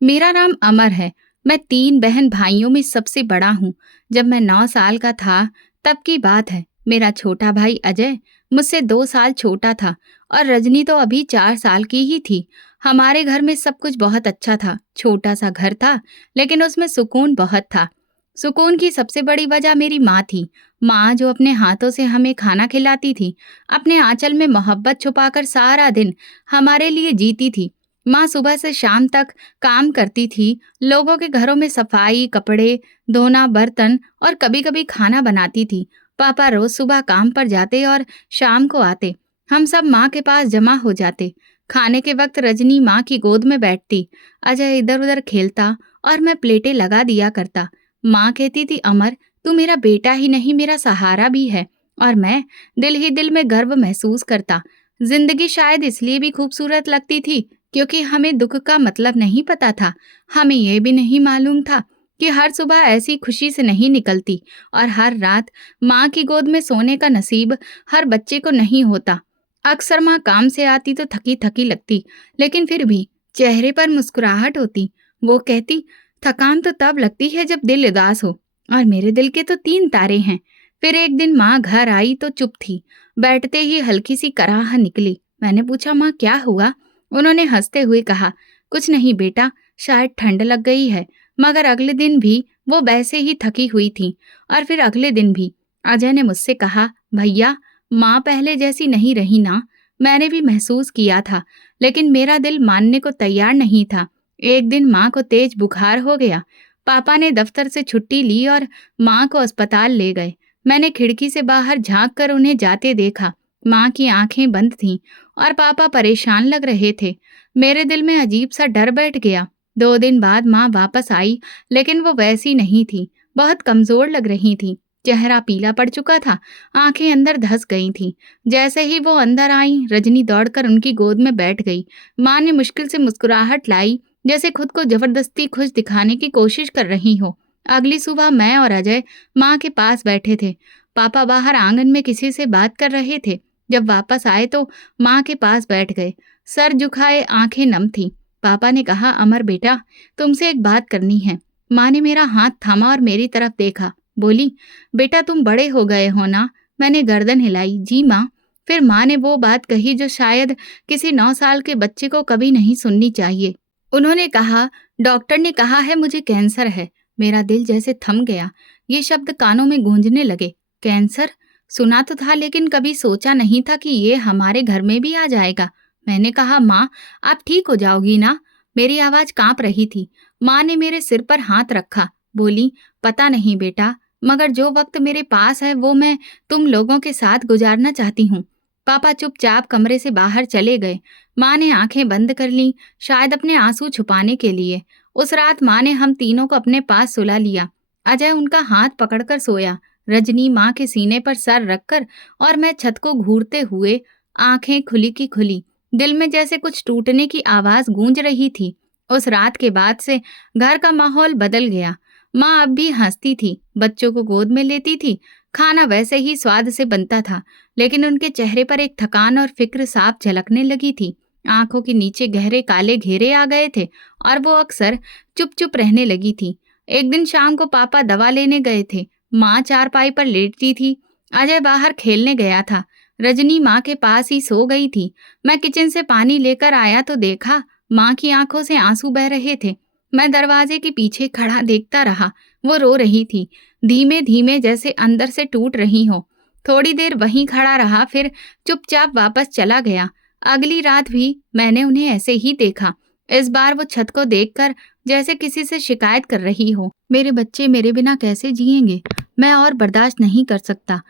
मेरा नाम अमर है। मैं 3 बहन भाइयों में सबसे बड़ा हूँ। जब मैं 9 साल का था, तब की बात है। मेरा छोटा भाई अजय मुझसे 2 साल छोटा था और रजनी तो अभी 4 साल की ही थी। हमारे घर में सब कुछ बहुत अच्छा था। छोटा सा घर था, लेकिन उसमें सुकून बहुत था। सुकून की सबसे बड़ी वजह मेरी माँ थी। माँ जो अपने हाथों से हमें खाना खिलाती थी, अपने आंचल में मोहब्बत छुपाकर सारा दिन हमारे लिए जीती थी। माँ सुबह से शाम तक काम करती थी, लोगों के घरों में सफाई, कपड़े धोना, बर्तन और कभी-कभी खाना बनाती थी। पापा रोज सुबह काम पर जाते और शाम को आते। हम सब माँ के पास जमा हो जाते। खाने के वक्त रजनी माँ की गोद में बैठती, अजय इधर-उधर खेलता और मैं प्लेटें लगा दिया करता। माँ कहती थी, अमर, तू मेरा बेटा ही नहीं, मेरा सहारा भी है। और मैं दिल ही दिल में गर्व महसूस करता। जिंदगी शायद इसलिए भी खूबसूरत लगती थी क्योंकि हमें दुख का मतलब नहीं पता था। हमें यह भी नहीं मालूम था कि हर सुबह ऐसी खुशी से नहीं निकलती और हर रात माँ की गोद में सोने का नसीब हर बच्चे को नहीं होता। अक्सर माँ काम से आती तो थकी थकी लगती, लेकिन फिर भी चेहरे पर मुस्कुराहट होती। वो कहती, थकान तो तब लगती है जब दिल उदास हो, और मेरे दिल के तो 3 तारे हैं। फिर एक दिन माँ घर आई तो चुप थी। बैठते ही हल्की सी कराह निकली। मैंने पूछा, माँ क्या हुआ? उन्होंने हंसते हुए कहा, कुछ नहीं बेटा, शायद ठंड लग गई है। मगर अगले दिन भी वो वैसे ही थकी हुई थी। और फिर अगले दिन भी अजय ने मुझसे कहा, भैया, माँ पहले जैसी नहीं रही ना। मैंने भी महसूस किया था, लेकिन मेरा दिल मानने को तैयार नहीं था। एक दिन माँ को तेज बुखार हो गया। पापा ने दफ्तर से छुट्टी ली और माँ को अस्पताल ले गए। मैंने खिड़की से बाहर झांक कर उन्हें जाते देखा। माँ की आंखें बंद थीं और पापा परेशान लग रहे थे। मेरे दिल में अजीब सा डर बैठ गया। 2 दिन बाद माँ वापस आई, लेकिन वो वैसी नहीं थी। बहुत कमजोर लग रही थी। चेहरा पीला पड़ चुका था, आंखें अंदर धंस गई थीं। जैसे ही वो अंदर आई, रजनी दौड़कर उनकी गोद में बैठ गई। माँ ने मुश्किल से मुस्कुराहट लाई, जैसे खुद को जबरदस्ती खुश दिखाने की कोशिश कर रही हो। अगली सुबह मैं और अजय माँ के पास बैठे थे। पापा बाहर आंगन में किसी से बात कर रहे थे। जब वापस आए तो माँ के पास बैठ गए, सर झुकाए, आंखें नम थीं। पापा ने कहा, अमर बेटा, तुमसे एक बात करनी है। माँ ने मेरा हाथ थामा और मेरी तरफ देखा। बोली, बेटा तुम बड़े हो गए हो ना? मैंने गर्दन हिलाई, जी माँ। फिर माँ ने वो बात कही जो शायद किसी 9 साल के बच्चे को कभी नहीं सुननी चाहिए। उन्होंने कहा, डॉक्टर ने कहा है मुझे कैंसर है। मेरा दिल जैसे थम गया। ये शब्द कानों में गूंजने लगे। कैंसर? सुना तो था, लेकिन कभी सोचा नहीं था कि ये हमारे घर में भी आ जाएगा। मैंने कहा, माँ, आप ठीक हो जाओगी ना? मेरी आवाज कांप रही थी। माँ ने मेरे सिर पर हाथ रखा। बोली, पता नहीं बेटा, मगर जो वक्त मेरे पास है वो मैं तुम लोगों के साथ गुजारना चाहती हूँ। पापा चुपचाप कमरे से बाहर चले गए। माँ ने आंखें बंद कर लीं, शायद अपने आंसू छुपाने के लिए। उस रात माँ ने हम तीनों को अपने पास सुला लिया। अजय उनका हाथ पकड़कर सोया, रजनी माँ के सीने पर सर रखकर, और मैं छत को घूरते हुए, आंखें खुली की खुली। दिल में जैसे कुछ टूटने की आवाज गूंज रही थी। उस रात के बाद से घर का माहौल बदल गया। माँ अब भी हंसती थी, बच्चों को गोद में लेती थी, खाना वैसे ही स्वाद से बनता था, लेकिन उनके चेहरे पर एक थकान और फिक्र साफ झलकने लगी थी। आंखों के नीचे गहरे काले घेरे आ गए थे और वो अक्सर चुप चुप रहने लगी थी। एक दिन शाम को पापा दवा लेने गए थे। माँ चारपाई पर लेटी थी। अजय बाहर खेलने गया था। रजनी माँ के पास ही सो गई थी। मैं किचन से पानी लेकर आया तो देखा माँ की आंखों से आंसू बह रहे थे। मैं दरवाजे के पीछे खड़ा देखता रहा। वो रो रही थी, धीमे धीमे, जैसे अंदर से टूट रही हो। थोड़ी देर वहीं खड़ा रहा, फिर चुपचाप वापस चला गया। अगली रात भी मैंने उन्हें ऐसे ही देखा। इस बार वो छत को देखकर जैसे किसी से शिकायत कर रही हो। मेरे बच्चे मेरे बिना कैसे जिएंगे? मैं और बर्दाश्त नहीं कर सकता।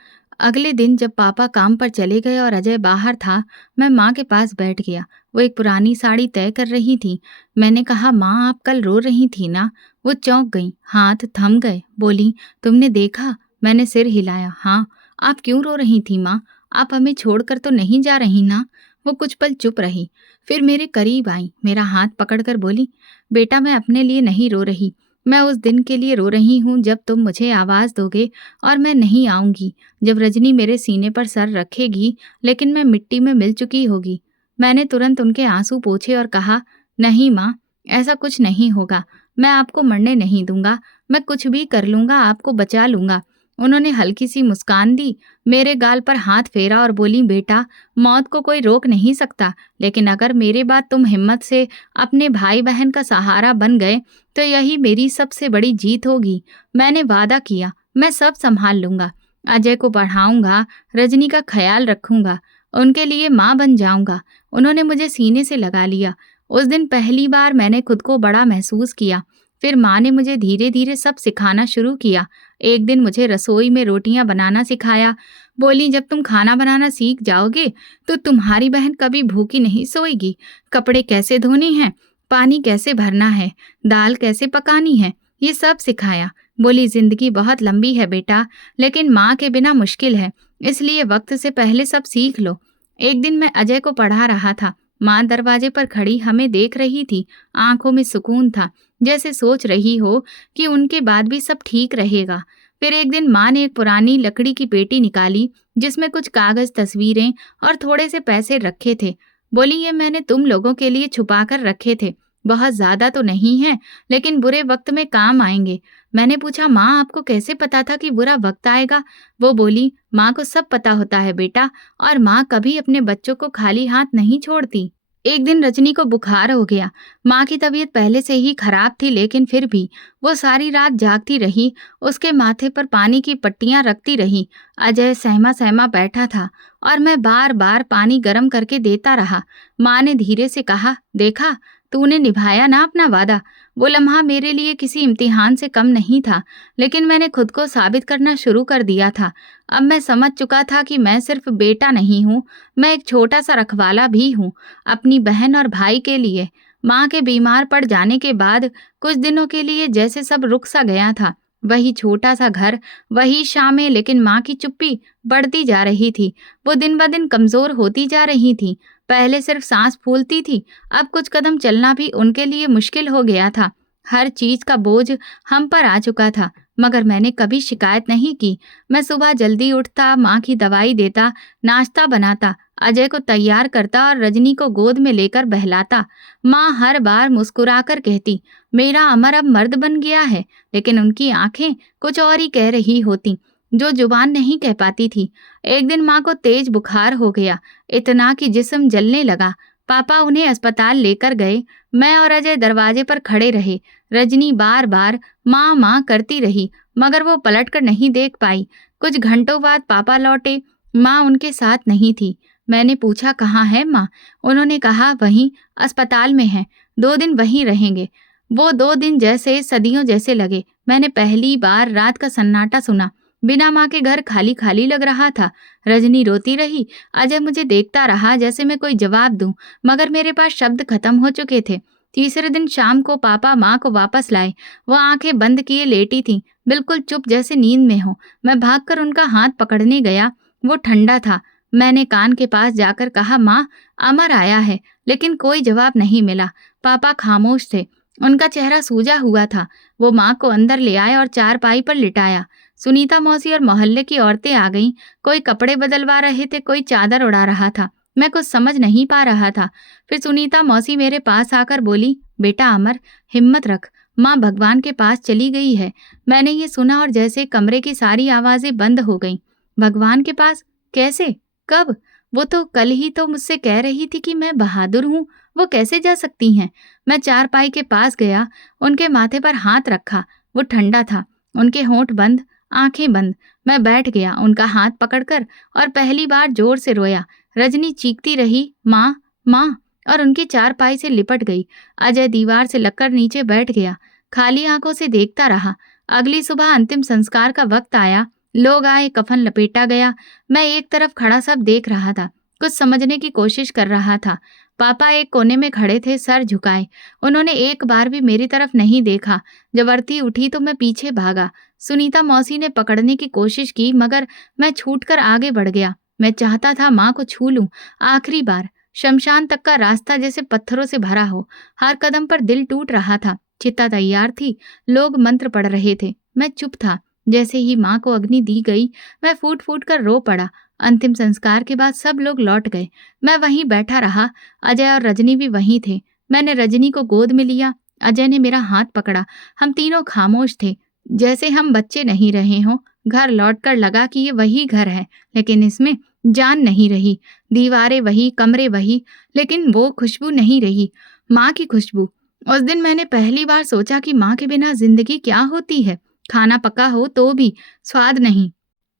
अगले दिन जब पापा काम पर चले गए और अजय बाहर था, मैं माँ के पास बैठ गया। वो एक पुरानी साड़ी तय कर रही थी। मैंने कहा, माँ, आप कल रो रही थी ना? वो चौंक गई, हाथ थम गए। बोली, तुमने देखा? मैंने सिर हिलाया। हाँ। आप क्यों रो रही थी माँ? आप हमें छोड़कर तो नहीं जा रही ना? वो कुछ पल चुप रही, फिर मेरे करीब आई, मेरा हाथ पकड़कर बोली, बेटा, मैं अपने लिए नहीं रो रही। मैं उस दिन के लिए रो रही हूँ जब तुम मुझे आवाज दोगे और मैं नहीं आऊंगी, जब रजनी मेरे सीने पर सर रखेगी, लेकिन मैं मिट्टी में मिल चुकी होगी। मैंने तुरंत उनके आंसू पोंछे और कहा, नहीं माँ, ऐसा कुछ नहीं होगा, मैं आपको मरने नहीं दूंगा, मैं कुछ भी कर लूंगा, आपको बचा लूंगा। उन्होंने हल्की सी मुस्कान दी, मेरे गाल पर हाथ फेरा और बोली, बेटा, मौत को कोई रोक नहीं सकता, लेकिन अगर मेरे बाद तुम हिम्मत से अपने भाई बहन का सहारा बन गए तो यही मेरी सबसे बड़ी जीत होगी। मैंने वादा किया, मैं सब संभाल लूंगा, अजय को पढ़ाऊंगा, रजनी का ख्याल रखूंगा, उनके लिए माँ बन जाऊंगा। उन्होंने मुझे सीने से लगा लिया। उस दिन पहली बार मैंने खुद को बड़ा महसूस किया। फिर माँ ने मुझे धीरे धीरे सब सिखाना शुरू किया। एक दिन मुझे रसोई में रोटियां बनाना सिखाया। बोली, जब तुम खाना बनाना सीख जाओगे तो तुम्हारी बहन कभी भूखी नहीं सोएगी। कपड़े कैसे धोने हैं, पानी कैसे भरना है, दाल कैसे पकानी है, ये सब सिखाया। बोली, जिंदगी बहुत लंबी है बेटा, लेकिन माँ के बिना मुश्किल है, इसलिए वक्त से पहले सब सीख लो। एक दिन मैं अजय को पढ़ा रहा था। माँ दरवाजे पर खड़ी हमें देख रही थी। आंखों में सुकून था, जैसे सोच रही हो कि उनके बाद भी सब ठीक रहेगा। फिर एक दिन माँ ने एक पुरानी लकड़ी की पेटी निकाली जिसमें कुछ कागज, तस्वीरें और थोड़े से पैसे रखे थे। बोली, ये मैंने तुम लोगों के लिए छुपा कर रखे थे, बहुत ज्यादा तो नहीं है, लेकिन बुरे वक्त में काम आएंगे। मैंने पूछा, माँ आपको कैसे पता था कि बुरा वक्त आएगा? वो बोली, माँ को सब पता होता है बेटा, और माँ कभी अपने बच्चों को खाली हाथ नहीं छोड़ती। एक दिन रजनी को बुखार हो गया। माँ की तबीयत पहले से ही खराब थी, लेकिन फिर भी वो सारी रात जागती रही, उसके माथे पर पानी की पट्टियां रखती रही। अजय सहमा सहमा बैठा था और मैं बार बार पानी गर्म करके देता रहा। माँ ने धीरे से कहा, देखा, तूने निभाया ना अपना वादा। वो लम्हा मेरे लिए किसी इम्तिहान से कम नहीं था, लेकिन मैंने खुद को साबित करना शुरू कर दिया था। अब मैं समझ चुका था कि मैं सिर्फ बेटा नहीं हूँ, मैं एक छोटा सा रखवाला भी हूँ, अपनी बहन और भाई के लिए। माँ के बीमार पड़ जाने के बाद कुछ दिनों के लिए जैसे सब रुक सा गया था। वही छोटा सा घर, वही शामें, लेकिन माँ की चुप्पी बढ़ती जा रही थी। वो दिन ब दिन कमजोर होती जा रही थी। पहले सिर्फ सांस फूलती थी, अब कुछ कदम चलना भी उनके लिए मुश्किल हो गया था। हर चीज का बोझ हम पर आ चुका था, मगर मैंने कभी शिकायत नहीं की। मैं सुबह जल्दी उठता, माँ की दवाई देता, नाश्ता बनाता, अजय को तैयार करता और रजनी को गोद में लेकर बहलाता। माँ हर बार मुस्कुराकर कहती, मेरा अमर अब मर्द बन गया है, लेकिन उनकी आंखें कुछ और ही कह रही होती, जो जुबान नहीं कह पाती थी। एक दिन माँ को तेज बुखार हो गया, इतना कि जिस्म जलने लगा। पापा उन्हें अस्पताल लेकर गए। मैं और अजय दरवाजे पर खड़े रहे। रजनी बार बार माँ माँ करती रही, मगर वो पलटकर नहीं देख पाई। कुछ घंटों बाद पापा लौटे। माँ उनके साथ नहीं थी। मैंने पूछा, कहाँ है माँ? उन्होंने कहा, वहीं अस्पताल में है, 2 दिन वहीं रहेंगे। वो 2 दिन जैसे सदियों जैसे लगे। मैंने पहली बार रात का सन्नाटा सुना। बिना माँ के घर खाली खाली लग रहा था। रजनी रोती रही। अजय मुझे देखता रहा जैसे मैं कोई जवाब दूं, मगर मेरे पास शब्द खत्म हो चुके थे। तीसरे दिन शाम को पापा माँ को वापस लाए। वो आंखें बंद किए लेटी थी, बिल्कुल चुप, जैसे नींद में हो। मैं भागकर उनका हाथ पकड़ने गया। वो ठंडा था। मैंने कान के पास जाकर कहा, माँ, अमर आया है, लेकिन कोई जवाब नहीं मिला। पापा खामोश थे, उनका चेहरा सूजा हुआ था। वो माँ को अंदर ले आए और चारपाई पर लिटाया। सुनीता मौसी और मोहल्ले की औरतें आ गईं। कोई कपड़े बदलवा रहे थे, कोई चादर उड़ा रहा था। मैं कुछ समझ नहीं पा रहा था। फिर सुनीता मौसी मेरे पास आकर बोली, बेटा अमर, हिम्मत रख, माँ भगवान के पास चली गई है। मैंने ये सुना और जैसे कमरे की सारी आवाजें बंद हो गईं। भगवान के पास? कैसे? कब? वो तो कल ही तो मुझसे कह रही थी कि मैं बहादुर हूँ, वो कैसे जा सकती हैं? मैं चारपाई के पास गया, उनके माथे पर हाथ रखा। वो ठंडा था, उनके होंठ बंद, आंखें बंद। मैं बैठ गया उनका हाथ पकड़कर और पहली बार जोर से रोया। रजनी चीखती रही, माँ माँ, और उनकी चारपाई से लिपट गई। अजय दीवार से लगकर नीचे बैठ गया, खाली आंखों से देखता रहा। अगली सुबह अंतिम संस्कार का वक्त आया। लोग आए, कफन लपेटा गया। मैं एक तरफ खड़ा सब देख रहा था, कुछ समझने की कोशिश कर रहा था। पापा एक कोने में खड़े थे, सर झुकाए। उन्होंने एक बार भी मेरी तरफ नहीं देखा। जब आरती उठी तो मैं पीछे भागा। सुनीता मौसी ने पकड़ने की कोशिश की, मगर मैं छूटकर आगे बढ़ गया। मैं चाहता था माँ को छू लूं, आखिरी बार। शमशान तक का रास्ता जैसे पत्थरों से भरा हो, हर कदम पर दिल टूट रहा था। चिता तैयार थी, लोग मंत्र पढ़ रहे थे, मैं चुप था। जैसे ही माँ को अग्नि दी गई, मैं फूट फूट कर रो पड़ा। अंतिम संस्कार के बाद सब लोग लौट गए। मैं वहीं बैठा रहा। अजय और रजनी भी वहीं थे। मैंने रजनी को गोद में लिया। अजय ने मेरा हाथ पकड़ा। हम तीनों खामोश थे, जैसे हम बच्चे नहीं रहे हों। घर लौटकर लगा कि ये वही घर है, लेकिन इसमें जान नहीं रही। दीवारें वही, कमरे वही, लेकिन वो खुशबू नहीं रही, माँ की खुशबू। उस दिन मैंने पहली बार सोचा कि माँ के बिना जिंदगी क्या होती है। खाना पका हो तो भी स्वाद नहीं,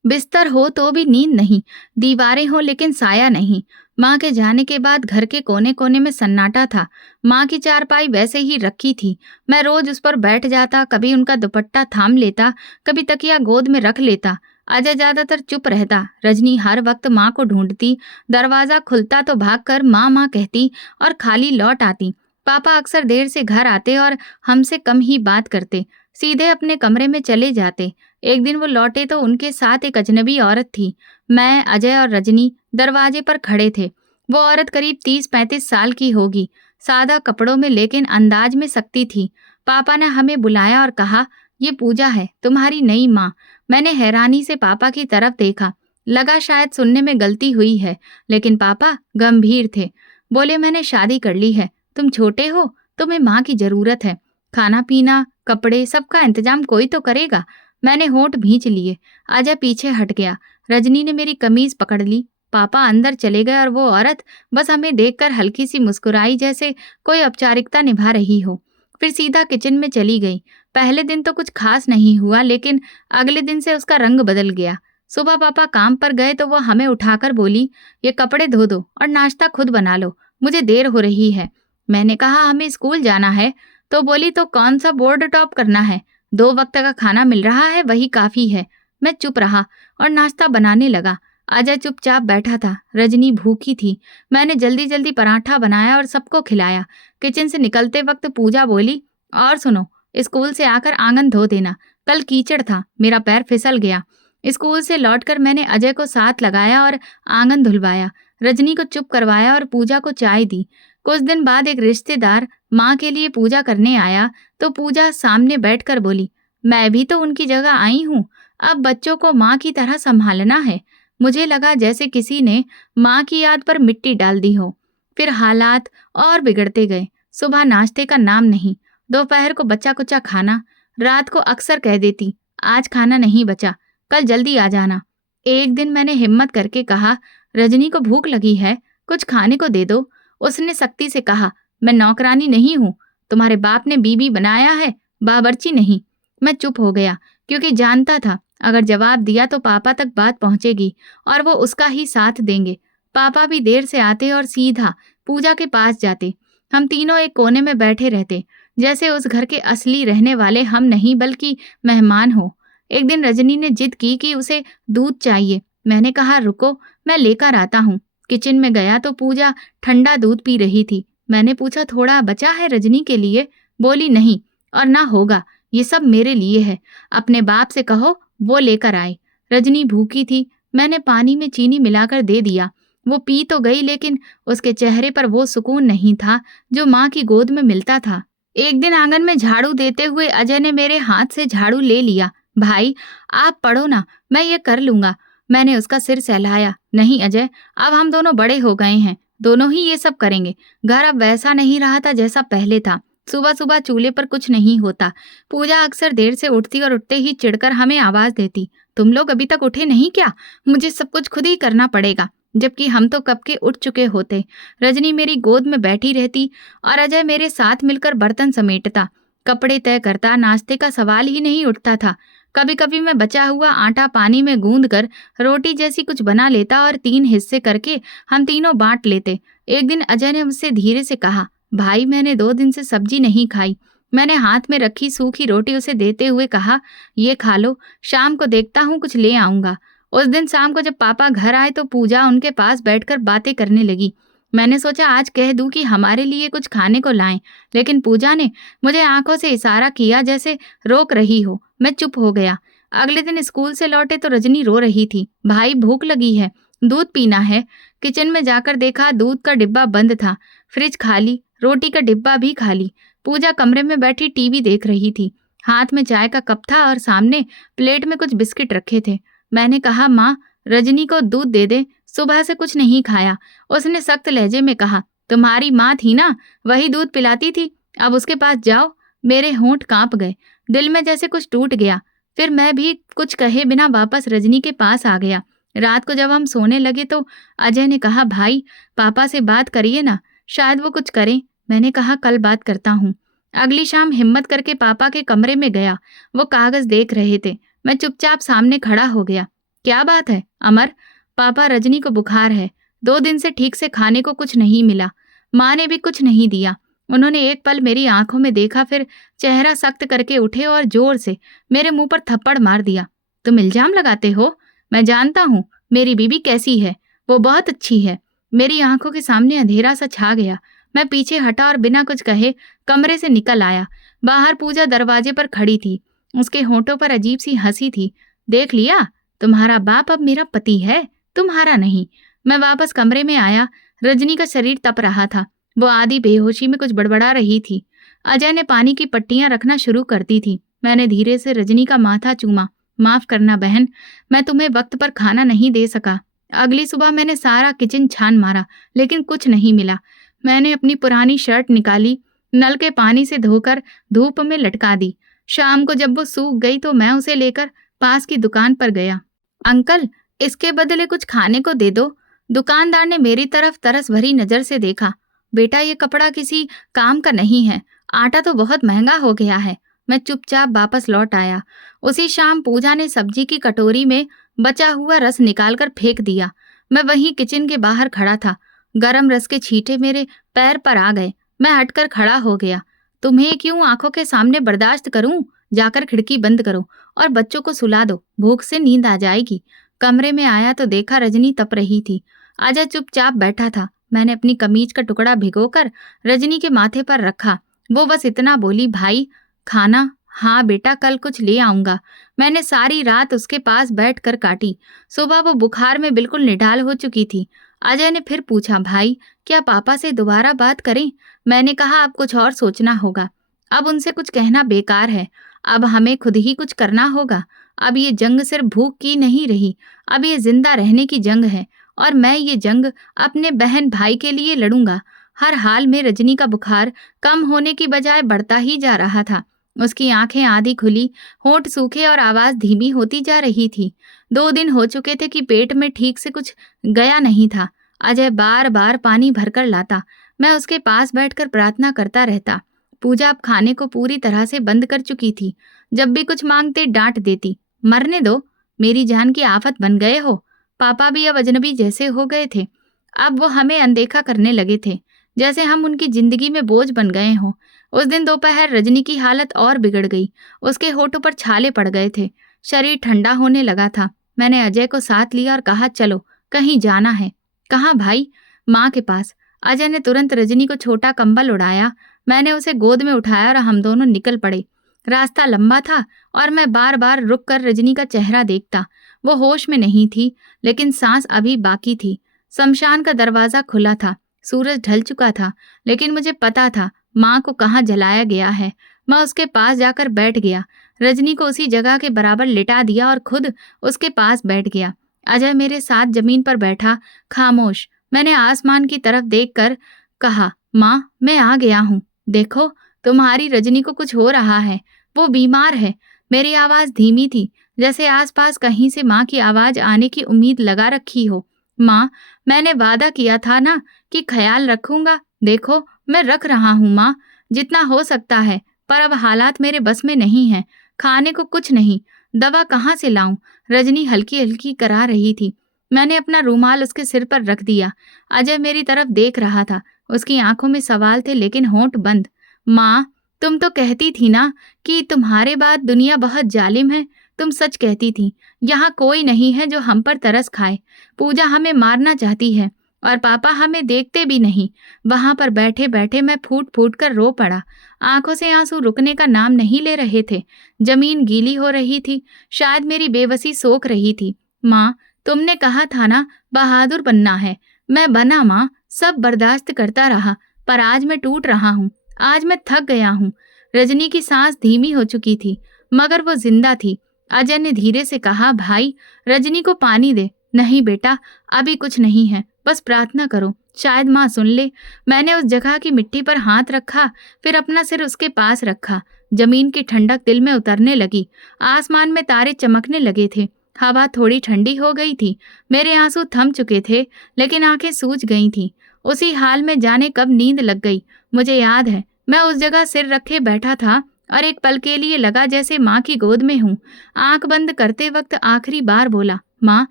बिस्तर हो तो भी नींद नहीं, दीवारें हो लेकिन साया नहीं। माँ के जाने के बाद घर के कोने कोने में सन्नाटा था। माँ की चारपाई वैसे ही रखी थी। मैं रोज उस पर बैठ जाता, कभी उनका दुपट्टा थाम लेता, कभी तकिया गोद में रख लेता। अजय ज्यादातर चुप रहता। रजनी हर वक्त माँ को ढूंढती। दरवाजा खुलता तो भागकर माँ माँ कहती और खाली लौट आती। पापा अक्सर देर से घर आते और हमसे कम ही बात करते, सीधे अपने कमरे में चले जाते। एक दिन वो लौटे तो उनके साथ एक अजनबी औरत थी। मैं, अजय और रजनी दरवाजे पर खड़े थे। वो औरत करीब 30-35 साल की होगी, सादा कपड़ों में लेकिन अंदाज में सख्ती थी। पापा ने हमें बुलाया और कहा, ये पूजा है, तुम्हारी नई माँ। मैंने हैरानी से पापा की तरफ देखा। लगा शायद सुनने में गलती हुई है, लेकिन पापा गंभीर थे। बोले, मैंने शादी कर ली है, तुम छोटे हो, तुम्हें माँ की जरूरत है। खाना पीना, कपड़े, सबका इंतजाम कोई तो करेगा। मैंने होंठ भींच लिए। अजय पीछे हट गया। रजनी ने मेरी कमीज पकड़ ली। पापा अंदर चले गए और वो औरत बस हमें देखकर हल्की सी मुस्कुराई, जैसे कोई औपचारिकता निभा रही हो। फिर सीधा किचन में चली गई। पहले दिन तो कुछ खास नहीं हुआ, लेकिन अगले दिन से उसका रंग बदल गया। सुबह पापा काम पर गए तो वो हमें उठाकर बोली, ये कपड़े धो दो और नाश्ता खुद बना लो, मुझे देर हो रही है। मैंने कहा, हमें स्कूल जाना है। तो बोली, तो कौन सा बोर्ड टॉप करना है, 2 वक्त का खाना मिल रहा है, वही काफी है। मैं चुप रहा और नाश्ता बनाने लगा। अजय चुपचाप बैठा था। रजनी भूखी थी। मैंने जल्दी जल्दी पराठा बनाया और सबको खिलाया। किचन से निकलते वक्त पूजा बोली, और सुनो, स्कूल से आकर आंगन धो देना, कल कीचड़ था, मेरा पैर फिसल गया। स्कूल से लौटकर मैंने अजय को साथ लगाया और आंगन धुलवाया। रजनी को चुप करवाया और पूजा को चाय दी। कुछ दिन बाद एक रिश्तेदार माँ के लिए पूजा करने आया तो पूजा सामने बैठकर बोली, मैं भी तो उनकी जगह आई हूँ, अब बच्चों को माँ की तरह संभालना है। मुझे लगा जैसे किसी ने माँ की याद पर मिट्टी डाल दी हो। फिर हालात और बिगड़ते गए। सुबह नाश्ते का नाम नहीं, दोपहर को बचा कुचा खाना। रात को अक्सर कह देती, आज खाना नहीं बचा, कल जल्दी आ जाना। एक दिन मैंने हिम्मत करके कहा, रजनी को भूख लगी है, कुछ खाने को दे दो। उसने सख्ती से कहा, मैं नौकरानी नहीं हूँ, तुम्हारे बाप ने बीबी बनाया है, बावर्ची नहीं। मैं चुप हो गया, क्योंकि जानता था अगर जवाब दिया तो पापा तक बात पहुंचेगी और वो उसका ही साथ देंगे। पापा भी देर से आते और सीधा पूजा के पास जाते। हम तीनों एक कोने में बैठे रहते, जैसे उस घर के असली रहने वाले हम नहीं बल्कि मेहमान हो। एक दिन रजनी ने जिद की कि उसे दूध चाहिए। मैंने कहा, रुको, मैं लेकर आता हूँ। किचन में गया तो पूजा ठंडा दूध पी रही थी। मैंने पूछा, थोड़ा बचा है रजनी के लिए? बोली, नहीं, और ना होगा, ये सब मेरे लिए है, अपने बाप से कहो वो लेकर आए। रजनी भूखी थी। मैंने पानी में चीनी मिलाकर दे दिया। वो पी तो गई, लेकिन उसके चेहरे पर वो सुकून नहीं था जो माँ की गोद में मिलता था। एक दिन आंगन में झाड़ू देते हुए अजय ने मेरे हाथ से झाड़ू ले लिया। भाई, आप पढ़ो ना, मैं ये कर लूंगा। मैंने उसका सिर सहलाया। नहीं अजय, अब हम दोनों बड़े हो गए हैं, दोनों ही ये सब करेंगे। घर अब वैसा नहीं रहा था जैसा पहले था। सुबह सुबह चूल्हे पर कुछ नहीं होता। पूजा अक्सर देर से उठती और उठते ही चिढ़कर हमें आवाज देती, तुम लोग अभी तक उठे नहीं क्या? मुझे सब कुछ खुद ही करना पड़ेगा, जबकि हम तो कब के उठ चुके होते। रजनी मेरी गोद में बैठी रहती और अजय मेरे साथ मिलकर बर्तन समेटता, कपड़े तय करता। नाश्ते का सवाल ही नहीं उठता था। कभी कभी मैं बचा हुआ आटा पानी में गूंद कर रोटी जैसी कुछ बना लेता और 3 हिस्से करके हम तीनों बांट लेते। एक दिन अजय ने मुझसे धीरे से कहा, भाई, मैंने 2 दिन से सब्जी नहीं खाई। मैंने हाथ में रखी सूखी रोटी उसे देते हुए कहा, ये खा लो, शाम को देखता हूँ कुछ ले आऊंगा। उस दिन शाम को जब पापा घर आए तो पूजा उनके पास बैठकर बातें करने लगी। मैंने सोचा आज कह दूं कि हमारे लिए कुछ खाने को लाएं, लेकिन पूजा ने मुझे आंखों से इशारा किया जैसे रोक रही हो। मैं चुप हो गया। अगले दिन स्कूल से लौटे तो रजनी रो रही थी, भाई भूख लगी है, दूध पीना है। किचन में जाकर देखा, दूध का डिब्बा बंद था, फ्रिज खाली, रोटी का डिब्बा भी खाली। पूजा कमरे में बैठी टीवी देख रही थी। हाथ में चाय का कप था और सामने प्लेट में कुछ बिस्किट रखे थे। मैंने कहा, माँ, रजनी को दूध दे दे, सुबह से कुछ नहीं खाया। उसने सख्त लहजे में कहा, तुम्हारी माँ थी ना, वही दूध पिलाती थी, अब उसके पास जाओ। मेरे होंठ कांप गए, दिल में जैसे कुछ टूट गया। फिर मैं भी कुछ कहे बिना वापस रजनी के पास आ गया। रात को जब हम सोने लगे तो अजय ने कहा, भाई पापा से बात करिए ना, शायद वो कुछ करें। मैंने कहा, कल बात करता हूँ। अगली शाम हिम्मत करके पापा के कमरे में गया। वो कागज देख रहे थे। मैं चुपचाप सामने खड़ा हो गया। क्या बात है अमर? पापा, रजनी को बुखार है, 2 दिन से ठीक से खाने को कुछ नहीं मिला, माँ ने भी कुछ नहीं दिया। उन्होंने एक पल मेरी आंखों में देखा, फिर चेहरा सख्त करके उठे और जोर से मेरे मुंह पर थप्पड़ मार दिया। तुम इल्जाम लगाते हो? मैं जानता हूँ मेरी बीबी कैसी है, वो बहुत अच्छी है। मेरी आंखों के सामने अंधेरा सा छा गया। मैं पीछे हटा और बिना कुछ कहे कमरे से निकल आया। बाहर पूजा दरवाजे पर खड़ी थी, उसके होंठों पर अजीब सी हंसी थी। देख लिया, तुम्हारा बाप अब मेरा पति है, तुम्हारा नहीं। मैं वापस कमरे में आया। रजनी का शरीर तप रहा था, वो आधी बेहोशी में कुछ बड़बड़ा रही थी। अजय ने पानी की पट्टियां रखना शुरू कर दी थी। मैंने धीरे से रजनी का माथा चूमा। माफ करना बहन, मैं तुम्हें वक्त पर खाना नहीं दे सका। अगली सुबह मैंने सारा किचन छान मारा, लेकिन कुछ नहीं मिला। मैंने अपनी पुरानी शर्ट निकाली, नल के पानी से धोकर धूप में लटका दी। शाम को जब वो सूख गई तो मैं उसे लेकर पास की दुकान पर गया। अंकल, इसके बदले कुछ खाने को दे दो। दुकानदार ने मेरी तरफ तरस भरी नजर से देखा। बेटा, ये कपड़ा किसी काम का नहीं है, आटा तो बहुत महंगा हो गया है। मैं चुपचाप वापस लौट आया। उसी शाम पूजा ने सब्जी की कटोरी में बचा हुआ रस निकालकर फेंक दिया। मैं वहीं किचन के बाहर खड़ा था। गरम रस के छींटे मेरे पैर पर आ गए। मैं हटकर खड़ा हो गया। तुम्हें क्यों आंखों के सामने बर्दाश्त करूं? जाकर खिड़की बंद करो और बच्चों को सुला दो, भूख से नींद आ जाएगी। कमरे में आया तो देखा रजनी तप रही थी। अजय चुपचाप बैठा था। मैंने अपनी कमीज का टुकड़ा भिगोकर रजनी के माथे पर रखा। वो बस इतना बोली, भाई खाना? हाँ बेटा, कल कुछ ले आऊंगा। मैंने सारी रात उसके पास बैठकर काटी। सुबह वो बुखार में बिल्कुल निढाल हो चुकी थी। अजय ने फिर पूछा, भाई क्या पापा से दोबारा बात करें? मैंने कहा, अब कुछ और सोचना होगा। अब उनसे कुछ कहना बेकार है। अब हमें खुद ही कुछ करना होगा। अब ये जंग सिर्फ भूख की नहीं रही, अब ये जिंदा रहने की जंग है। और मैं ये जंग अपने बहन भाई के लिए लड़ूंगा। हर हाल में रजनी का बुखार कम होने की बजाय बढ़ता ही जा रहा था। उसकी आंखें आधी खुली, होंठ सूखे और आवाज धीमी होती जा रही थी। 2 दिन हो चुके थे कि पेट में ठीक से कुछ गया नहीं था। अजय बार बार पानी भरकर लाता। मैं उसके पास बैठकर प्रार्थना करता रहता। पूजा अब खाने को पूरी तरह से बंद कर चुकी थी। जब भी कुछ मांगते डांट देती, मरने दो, मेरी जान की आफत बन गए हो। पापा भी अब अजनबी जैसे हो गए थे। अब वो हमें अनदेखा करने लगे थे, जैसे हम उनकी जिंदगी में बोझ बन गए हों। उस दिन दोपहर रजनी की हालत और बिगड़ गई। उसके होठों पर छाले पड़ गए थे, शरीर ठंडा होने लगा था। मैंने अजय को साथ लिया और कहा, चलो कहीं जाना है। कहाँ भाई? माँ के पास। अजय ने तुरंत रजनी को छोटा कंबल उड़ाया। मैंने उसे गोद में उठाया और हम दोनों निकल पड़े। रास्ता लंबा था और मैं बार बार रुक कर रजनी का चेहरा देखता। वो होश में नहीं थी, लेकिन सांस अभी बाकी थी। शमशान का दरवाजा खुला था, सूरज ढल चुका था, लेकिन मुझे पता था माँ को कहाँ जलाया गया है। मैं उसके पास जाकर बैठ गया। रजनी को उसी जगह के बराबर लिटा दिया और खुद उसके पास बैठ गया। अजय मेरे साथ जमीन पर बैठा, खामोश। मैंने आसमान की तरफ देखकर कहा, माँ मैं आ गया हूँ। देखो, तुम्हारी रजनी को कुछ हो रहा है, वो बीमार है। मेरी आवाज धीमी थी, जैसे आसपास कहीं से माँ की आवाज आने की उम्मीद लगा रखी हो। माँ, मैंने वादा किया था ना कि ख्याल रखूंगा। देखो मैं रख रहा हूँ माँ, जितना हो सकता है, पर अब हालात मेरे बस में नहीं है। खाने को कुछ नहीं, दवा कहाँ से लाऊं? रजनी हल्की हल्की करा रही थी। मैंने अपना रूमाल उसके सिर पर रख दिया। अजय मेरी तरफ देख रहा था। उसकी आंखों में सवाल थे, लेकिन होंठ बंद। माँ, तुम तो कहती थी ना कि तुम्हारे बाद दुनिया बहुत जालिम है। तुम सच कहती थी। यहाँ कोई नहीं है जो हम पर तरस खाए। पूजा हमें मारना चाहती है और पापा हमें देखते भी नहीं। वहां पर बैठे बैठे मैं फूट फूट कर रो पड़ा। आंखों से आंसू रुकने का नाम नहीं ले रहे थे। जमीन गीली हो रही थी, शायद मेरी बेबसी सोख रही थी। माँ, तुमने कहा था ना बहादुर बनना है। मैं बना माँ, सब बर्दाश्त करता रहा, पर आज मैं टूट रहा हूँ। आज मैं थक गया हूँ। रजनी की सांस धीमी हो चुकी थी, मगर वो जिंदा थी। अजय ने धीरे से कहा, भाई रजनी को पानी दे। नहीं बेटा, अभी कुछ नहीं है, बस प्रार्थना करो। शायद माँ सुन ले। मैंने उस जगह की मिट्टी पर हाथ रखा, फिर अपना सिर उसके पास रखा। जमीन की ठंडक दिल में उतरने लगी। आसमान में तारे चमकने लगे थे। हवा थोड़ी ठंडी हो गई थी। मेरे आंसू थम चुके थे, लेकिन आंखें सूज गई थीं। उसी हाल में जाने कब नींद लग गई। मुझे याद है, मैं उस जगह सिर रखे बैठा था और एक पल के लिए लगा जैसे माँ की गोद में हूँ। आंख बंद करते वक्त आखिरी बार बोला, माँ